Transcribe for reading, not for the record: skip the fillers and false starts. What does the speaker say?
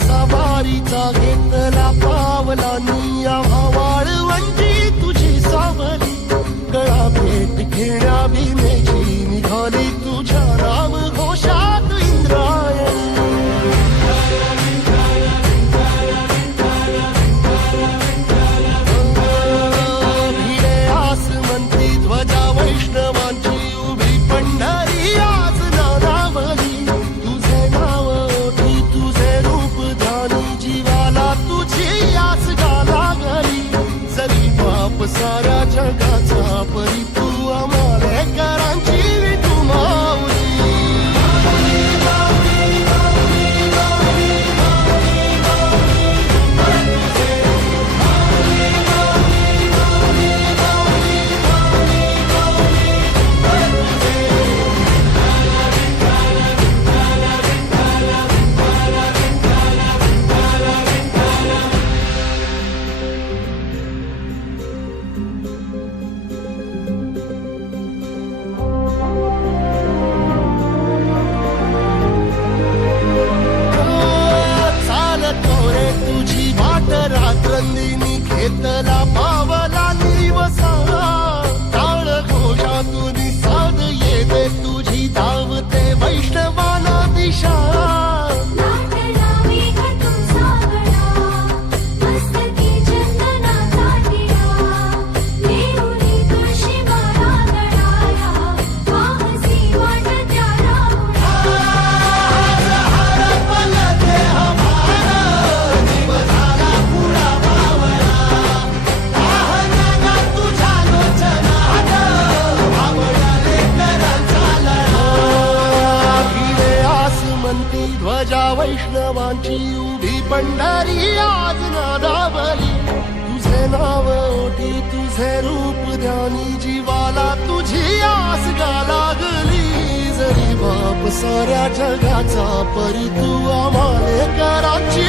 असा वारीचा घेतला पावलांनी आम्हा वाळवंटी तुझी सावली गळा भेट घेण्या भीमेची निघाली तुझ्या नाम घोषात इंद्रायणी भिडे आसमंती ध्वजा वैष्णवांची उभी पंढरी आज नानावली तुझे नाव ओठी तुझे रूप ध्यानी जीवाला तुझी आस गाला गली जरी बाप साऱ्या जगाचा परी तू आमालेकरांची विठू माऊली तुझी वाट रात्रंदिनी घेतला पावला निवसा टाळ घोषातून साध येते तुझी धावते वैष्णवाना दिशा ध्वजा वैष्णवांची उभी पंढरी आज नादावली तुझे नाव ओठी तुझे रूप ध्यानी जीवाला तुझी आस गा लागली जरी बाप साऱ्या जगाचा परी तू आम्हालेकरांची